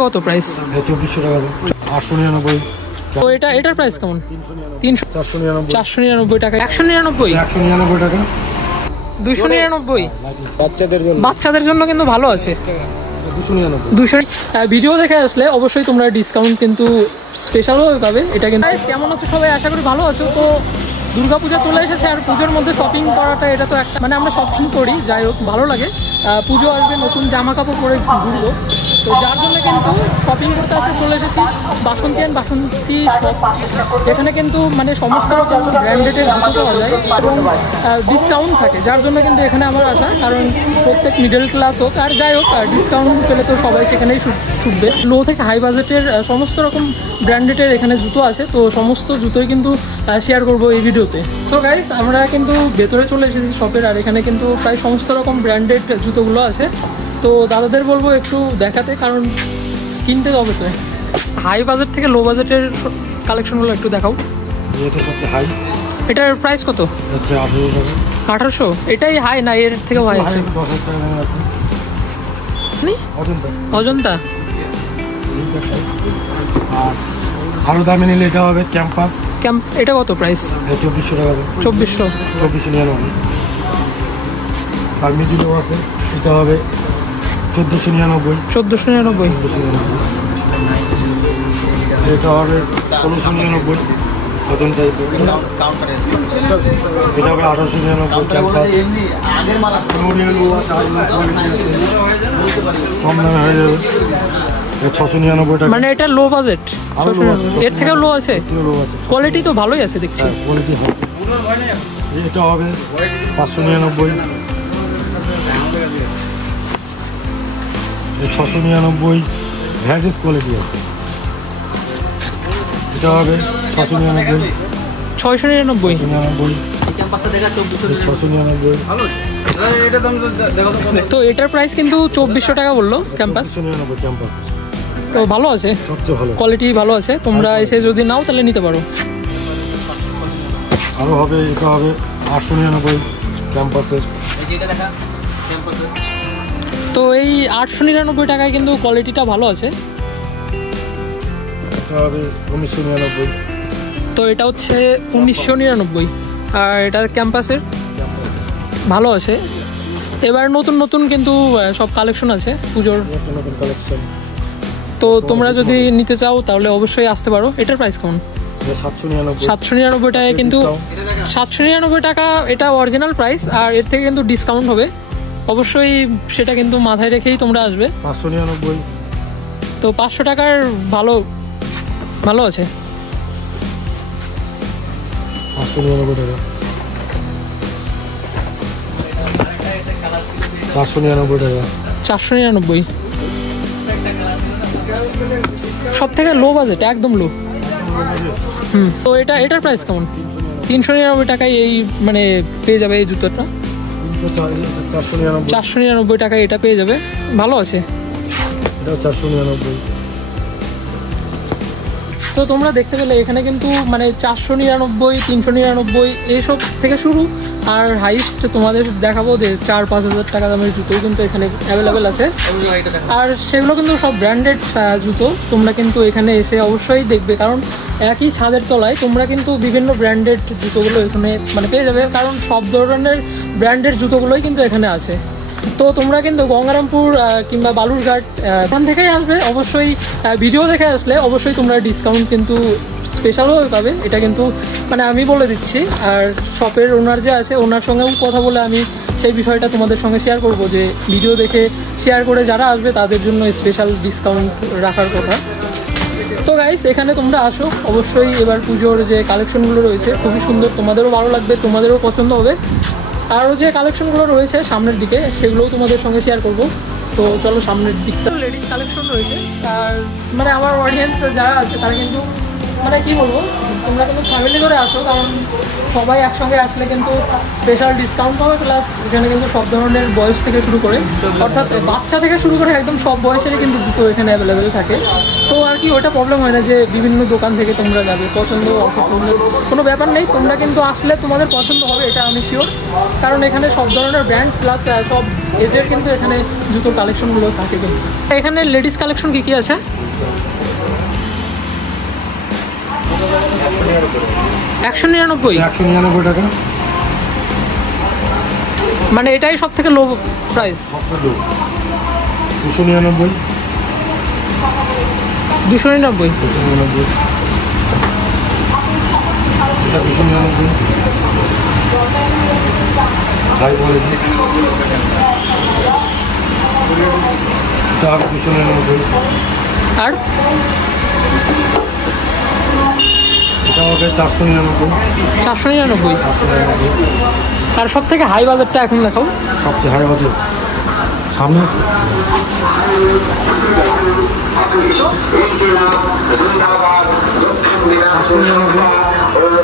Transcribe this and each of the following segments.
কত প্রাইস? 2400 টাকা। 899। তো এটার প্রাইস কেমন? 300, 499 টাকা, 199, 199 টাকা, 299। বাচ্চাদের জন্য কিন্তু ভালো আছে। 299। ভিডিও দেখে আসলে অবশ্যই তোমরা ডিসকাউন্ট কিন্তু স্পেশালভাবে পাবে। এটা কিন্তু কেমন আছো সবাই? আশা করি ভালো আছো। তো দুর্গাপূজা চলে এসেছে আর পুজোর মধ্যে শপিং করাটা এটা তো একটা মানে আমরা শপিং করি, যাই হোক ভালো লাগে। পুজো আসবে, নতুন জামা কাপড় পরে ঘুরবো, তো যার জন্য কিন্তু শপিং করতে আসতে চলে এসেছি বাসন্তী অ্যান্ড বাসন্তী শপ। এখানে কিন্তু মানে সমস্ত রকম ব্র্যান্ডেডের জুতো পাওয়া যায় এবং ডিসকাউন্ট থাকে, যার জন্য কিন্তু এখানে আমার আসা। কারণ প্রত্যেক মিডল ক্লাস হোক আর যাই হোক, ডিসকাউন্ট পেলে তো সবাই সেখানেই ছুটবে। লো থেকে হাই বাজেটের সমস্ত রকম ব্র্যান্ডেডের এখানে জুতো আছে, তো সমস্ত জুতোই কিন্তু শেয়ার করবো এই ভিডিওতে। তো গাইস, আমরা কিন্তু ভেতরে চলে এসেছি শপের, আর এখানে কিন্তু প্রায় সমস্ত রকম ব্র্যান্ডেড জুতোগুলো আছে। তো দাদাদের বলবো একটু দেখাতে, কারণ কিনতে হবে তো। হাই বাজেট থেকে লো বাজেটের কালেকশনগুলো একটু দেখাও। এটা সবচেয়ে হাই। এটার প্রাইস কত? 1800। এটাই হাই না এর থেকেও হাই আছে? অজন্তা। আরো দামে নিলে এটা হবে ক্যাম্পাস। এটা কত প্রাইস? 2400 টাকা। 2499। তার মিডিলও আছে, এটা হবে 1499। 1499। এটা হবে 1599 অজন্তা। এটা হবে 1899 ক্যাম্পাস। কম দামে হয়ে যাবে 699 টাকা। মানে এটা লো বাজেট, এর থেকেও লো আছে। কোয়ালিটি তো ভালোই আছে দেখছি। কোয়ালিটি ভালো। এটা হবে 599। 699 ভ্যারিয়াস কোয়ালিটি আছে। এটা হবে 699। 699। 699। তো এটার প্রাইস কিন্তু 2400 টাকা বললো ক্যাম্পাস। ক্যাম্পাস তো ভালো আছে, সবচেয়ে ভালো কোয়ালিটি ভালো আছে। তোমরা এসে যদি নাও তাহলে নিতে পারো। আরো হবে, এটা হবে 899 ক্যাম্পাসের। তো এই 899 টাকায় কিন্তু কোয়ালিটিটা ভালো আছে। এটা হবে 1999। তো এটা হচ্ছে 1999, আর এটা ক্যাম্পাসের ভালো আছে। এবার নতুন নতুন কিন্তু সব কালেকশন আছে পুজোর। নতুন কালেকশন। তো তোমরা যদি নিতে চাও তাহলে অবশ্যই আসতে পারো। এটার প্রাইস কেমন? 799 টাকায় কিন্তু 799 টাকা এটা অরিজিনাল প্রাইস, আর এর থেকে কিন্তু ডিসকাউন্ট হবে অবশ্যই, সেটা কিন্তু মাথায় রেখেই তোমরা আসবে। 599। তো 500 টাকার ভালো ভালো আছে। 599 টাকা। 499 টাকা। 499। সব থেকে লো বাজেট, একদম লো। তো এটার প্রাইস কেমন? 399 টাকায় এই মানে পেয়ে যাবে এই জুতোটা। 499 টাকায় এটা পেয়ে যাবে, ভালো আছে। 499। তো তোমরা দেখতে পেলে এখানে কিন্তু মানে 499, 399 এইসব থেকে শুরু, আর হাইস্ট তোমাদের দেখাবো যে 4-5 হাজার টাকা দামের জুতোও কিন্তু এখানে অ্যাভেলেবেল আছে। আর সেগুলো কিন্তু সব ব্র্যান্ডেড জুতো। তোমরা কিন্তু এখানে এসে অবশ্যই দেখবে, কারণ একই ছাদের তলায় তোমরা কিন্তু বিভিন্ন ব্র্যান্ডেড জুতোগুলো এখানে মানে পেয়ে যাবে, কারণ সব ধরনের ব্র্যান্ডেড জুতোগুলোই কিন্তু এখানে আছে। তো তোমরা কিন্তু গঙ্গারামপুর কিংবা বালুরঘাট এখান থেকেই আসবে। অবশ্যই ভিডিও দেখে আসলে অবশ্যই তোমরা ডিসকাউন্ট কিন্তু স্পেশালভাবে পাবে, এটা কিন্তু মানে আমি বলে দিচ্ছি। আর শপের ওনার যে আছে, ওনার সঙ্গেও কথা বলে আমি সেই বিষয়টা তোমাদের সঙ্গে শেয়ার করব, যে ভিডিও দেখে শেয়ার করে যারা আসবে তাদের জন্য স্পেশাল ডিসকাউন্ট রাখার কথা। তো গাইস, এখানে তোমরা আসো অবশ্যই। এবার পুজোর যে কালেকশনগুলো রয়েছে খুবই সুন্দর, তোমাদেরও ভালো লাগবে, তোমাদেরও পছন্দ হবে। আরও যে কালেকশনগুলো রয়েছে সামনের দিকে সেগুলোও তোমাদের সঙ্গে শেয়ার করব। তো চলো সামনের দিকটা লেডিস কালেকশন রয়েছে, আর মানে আমার অডিয়েন্স যারা আছে তারা কিন্তু মানে কি বলবো, তোমরা কিন্তু ফ্যামিলি করে আসো, কারণ সবাই একসঙ্গে আসলে কিন্তু স্পেশাল ডিসকাউন্ট পাবে। প্লাস এখানে কিন্তু সব ধরনের বয়স থেকে শুরু করে, অর্থাৎ বাচ্চা থেকে শুরু করে একদম সব বয়সেরই কিন্তু জুতো এখানে অ্যাভেলেবেল থাকে। তো আর কি ওটা প্রবলেম হয় না যে বিভিন্ন দোকান থেকে তোমরা যাবে, পছন্দ অপছন্দ কোনো ব্যাপার নেই। তোমরা কিন্তু আসলে তোমাদের পছন্দ হবে, এটা আমি শিওর। কারণ এখানে সব ধরনের ব্র্যান্ড প্লাস সব এজের কিন্তু এখানে জুতোর কালেকশনগুলো থাকে। কিন্তু এখানে লেডিস কালেকশন কী কী আছে? 199 199 টাকা, মানে এটাই সব থেকে লো প্রাইস। 299, 299, এটা 299, হাই কোয়ালিটি, এটা 299, আর এটা হবে 499, 499। 499, আর সব থেকে হাই বাজেটটা এখন দেখাও। সবচেয়ে হাই বাজেট সামনে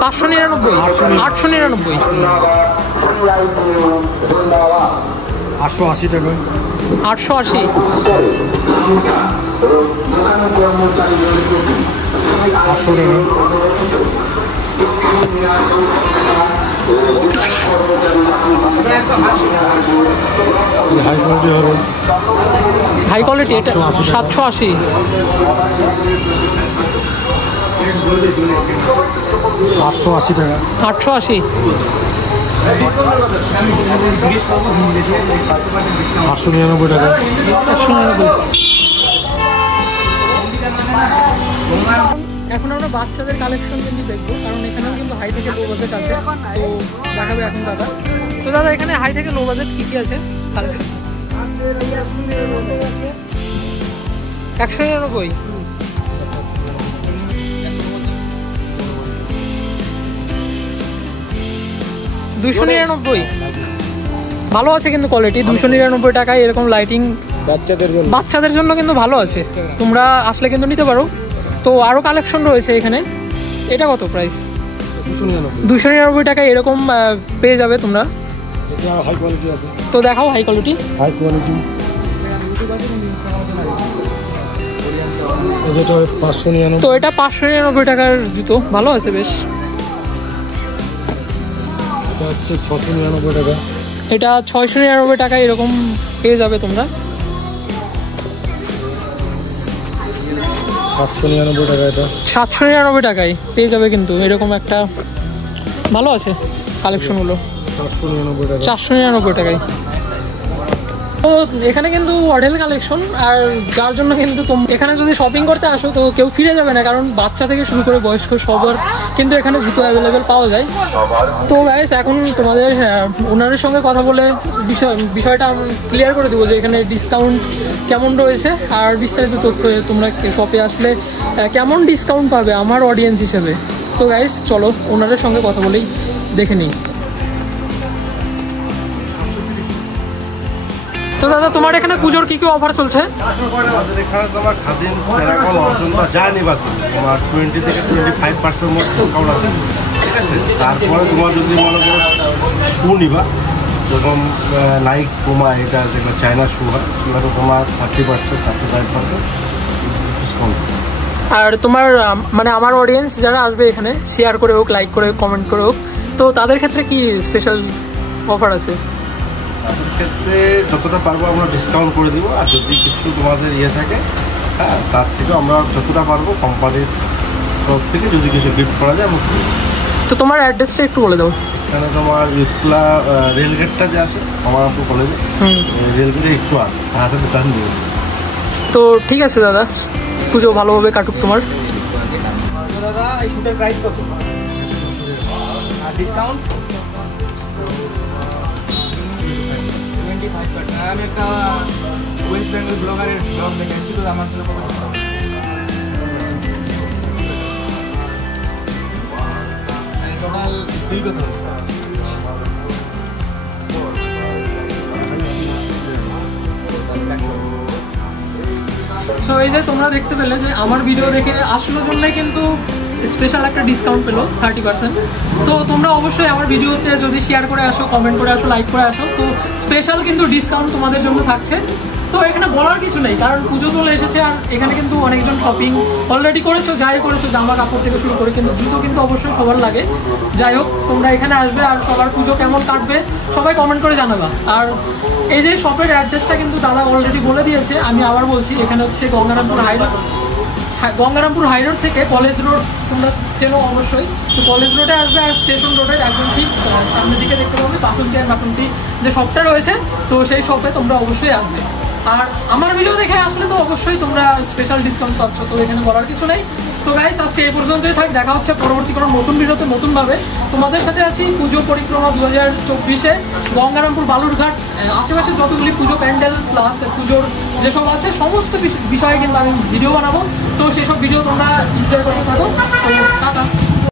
599, 899, 880 টাকা, 880, 800 টাকা, হাই কোয়ালিটি হবে, হাই কোয়ালিটি এটা 780, 880 টাকা, 880, 899 টাকা, 199। এখন আমরা বাচ্চাদের কালেকশন কিন্তু দেখবো, কারণ এখানেও কিন্তু হাই থেকে লো বাজেট আছে। তো দেখাবে এখন দাদা। তো দাদা এখানে হাই থেকে লো বাজেট কী কী আছে কালেকশন? 199, 299, ভালো আছে কিন্তু কোয়ালিটি। 299 টাকায় এরকম লাইটিং বাচ্চাদের জন্য কিন্তু ভালো আছে, তোমরা আসলে কিন্তু নিতে পারো। তো আরও কালেকশন রয়েছে এখানে। এটা কত প্রাইস? 299 টাকায় এরকম পেয়ে যাবে তোমরা। এটা হাই কোয়ালিটি আছে, তো দেখাও হাই কোয়ালিটি। হাই কোয়ালিটি এটা 599, তো এটা 599 টাকার জুতো, ভালো আছে বেশ। এটা হচ্ছে 699 টাকা, এটা 699 টাকায় এরকম পেয়ে যাবে তোমরা। 799 টাকা, এটা 799 টাকায় পেয়ে যাবে কিন্তু এরকম একটা, ভালো আছে কালেকশনগুলো। 499 টাকা, 499 টাকায়। তো এখানে কিন্তু অডেল কালেকশন, আর যার জন্য কিন্তু এখানে যদি শপিং করতে আসো তো কেউ ফিরে যাবে না, কারণ বাচ্চা থেকে শুরু করে বয়স্ক সবার কিন্তু এখানে জুতো অ্যাভেলেবেল পাওয়া যায়। তো গাইস এখন তোমাদের ওনারের সঙ্গে কথা বলে বিষয়টা ক্লিয়ার করে দেবো যে এখানে ডিসকাউন্ট কেমন রয়েছে, আর বিস্তারিত তথ্য তোমরা শপে আসলে কেমন ডিসকাউন্ট পাবে আমার অডিয়েন্স হিসেবে। তো গাইস চলো ওনারের সঙ্গে কথা বলেই দেখে নিই। তো দাদা তোমার এখানে পুজোর কি কি অফার চলছে? আমাদের এখানে তোমার খাদিম প্যারাগন অজন্তা যা নিবা তোমার 20 থেকে 25% মতো ডিসকাউন্ট আছে, ঠিক আছে। তারপরে তোমার যদি মনে করো শু নিবা, যেরকম নাইক পুমা, এটা যেগুলো চায়না শু হয়, এগুলো তোমার 30%, 35% ডিসকাউন্ট। আর তোমার মানে আমার অডিয়েন্স যারা আসবে এখানে শেয়ার করে হোক, লাইক করে, কমেন্ট করে হোক, তো তাদের ক্ষেত্রে কি স্পেশাল অফার আছে? তাদের ক্ষেত্রে যতটা পারবো আমরা ডিসকাউন্ট করে দিব, আর যদি কিছু তোমাদের ইয়ে থাকে, হ্যাঁ, তার থেকেও আমরা যতটা পারবো কোম্পানির তরফ থেকে যদি কিছু গিফট করা যায় আমরা করি। তো তোমার অ্যাড্রেসটা একটু বলে দাও। এখানে তোমার ইউথকুলা রেলগেটটা যে আছে কমলাপুর কলেজে, রেলগেটে একটু আছে, হাতে দোকান নিয়ে। তো ঠিক আছে দাদা, পুজো ভালোভাবে কাটুক তোমার। দাদা এই শুটের প্রাইস কত আর ডিসকাউন্ট? 25%। আমি একটা ওয়েস্ট বেঙ্গল ব্লগারের ব্লগ দেখে এসেছি, তো আমার জন্য কত ডিসকাউন্ট? টোটাল 2 কত? সো এই যে তোমরা দেখতে পেলে যে আমার ভিডিও দেখে আসলে জন্যই কিন্তু স্পেশাল একটা ডিসকাউন্ট পেলো 30%। তো তোমরা অবশ্যই আমার ভিডিওতে যদি শেয়ার করে আসো, কমেন্ট করে আসো, লাইক করে আসো, তো স্পেশাল কিন্তু ডিসকাউন্ট তোমাদের জন্য থাকছে। তো এখানে বলার কিছু নেই, কারণ পুজো চলে এসেছে আর এখানে কিন্তু অনেকজন শপিং অলরেডি করেছো, যাই করেছো জামা কাপড় থেকে শুরু করে, কিন্তু জুতো কিন্তু অবশ্যই সবার লাগে। যাই হোক, তোমরা এখানে আসবে আর সবার পুজো কেমন কাটবে সবাই কমেন্ট করে জানাবা। আর এই যে শপের অ্যাড্রেসটা কিন্তু দাদা অলরেডি বলে দিয়েছে, আমি আবার বলছি, এখানে হচ্ছে গঙ্গারামপুর হাইরোড থেকে কলেজ রোড, তোমরা চেনো অবশ্যই। তো কলেজ রোডে আসবে আর স্টেশন রোডের একদম ঠিক সামনের দিকে দেখতে পাবে বাসন্তী আর বাসন্তী যে শপটা রয়েছে, তো সেই শপে তোমরা অবশ্যই আসবে। আর আমার ভিডিও দেখে আসলে তো অবশ্যই তোমরা স্পেশাল ডিসকাউন্ট পাচ্ছ, তো এখানে বলার কিছু নেই। তো গাইস, আজকে এই পর্যন্তই থাক, দেখা হচ্ছে পরবর্তী কোনো নতুন ভিডিওতে নতুনভাবে। তোমাদের সাথে আছি পুজো পরিক্রমা 2024-এ গঙ্গারামপুর বালুরঘাট আশেপাশে যতগুলি পুজো প্যান্ডেল প্লাস পুজোর যেসব আছে সমস্ত বিষয়ে কিন্তু আমি ভিডিও বানাবো। তো সেসব ভিডিও তোমরা এনজয় করতে থাকো। তো টাটা।